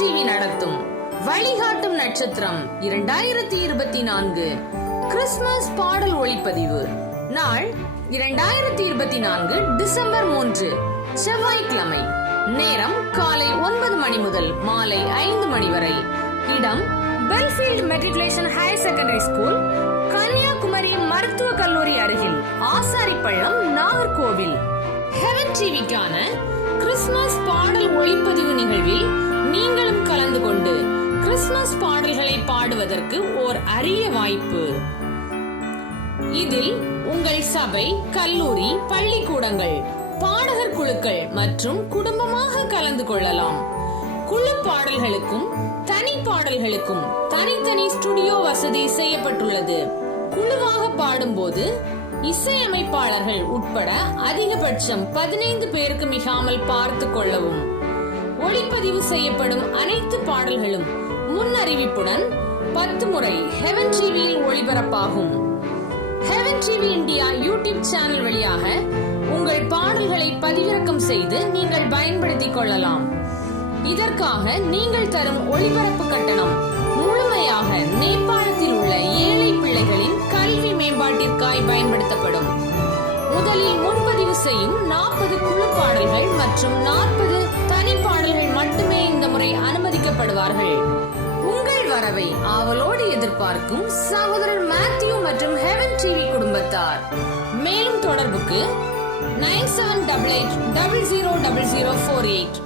TV நடத்தும் வழிகாட்டும் நட்சத்திரம் இரண்டாயிரத்தி இருபத்தி நான்கு கிறிஸ்துமஸ் பாடல் ஒளிப்பதிவு. நாள் இரண்டாயிரத்தி இருபத்தி நான்கு டிசம்பர் மூன்று செவ்வாய்க்கிழமை. நேரம் காலை ஒன்பது மணி முதல் மாலை ஐந்து மணி வரை. இடம் Belfield matriculation higher secondary school Kanyakumari மருத்துவ கல்லூரி அருகில் ஆசாரிப்பள்ளம் நாகர்கோவில். ஹெவன் டிவிக்கான கிறிஸ்துமஸ் பாடல்களை ஓர் அரிய வாய்ப்பு. இதில் உங்கள் சபை கல்லூரி பள்ளிக்கூடங்கள் பாடகர் குழுக்கள் மற்றும் குடும்பமாக கலந்து கொள்ளலாம். குழு பாடல்களுக்கும் தனி பாடல்களுக்கும் தனித்தனி ஸ்டுடியோ வசதி செய்யப்பட்டுள்ளது. குழுவாக பாடும்போது இசையமைப்பாளர்கள் உட்பட அதிகபட்சம் பதினைந்து பேருக்கு மிகாமல் பார்த்து கொள்ளவும் ஒளிப்பதிவு செய்யப்படும் அனைத்து பாடல்களும் முன் அறிவிப்புடன் பத்து முறை ஹெவன் டிவியில் ஒளிபரப்பாகும். Heaven TV India YouTube channel வழியாக உங்கள் பாடல்களை பதிவிறக்கம் செய்து நீங்கள் பயன்படுத்திக் கொள்ளலாம். இதற்காக நீங்கள் தரும் ஒளிபரப்பு கட்டணம் முழுமையாக நேபாளத்தில் உள்ள ஏழை பிள்ளைகளின் கல்வி மேம்பாட்டிற்காய் பயன்படுத்தப்படும். முதலில் முன்பதிவு செய்யும் நாற்பது குழு பாடல்கள் மற்றும் நாற்பது தனி பாடல்கள் மட்டுமே இந்த முறை அனுமதிக்கப்படுவார்கள். வரவை ஆவலோடு எதிர்பார்க்கும் சகோதரர் மேத்யூ மற்றும் ஹெவன் டிவி குடும்பத்தார். மேலும் தொடர்புக்கு nine seven double eight double zero double zero four eight.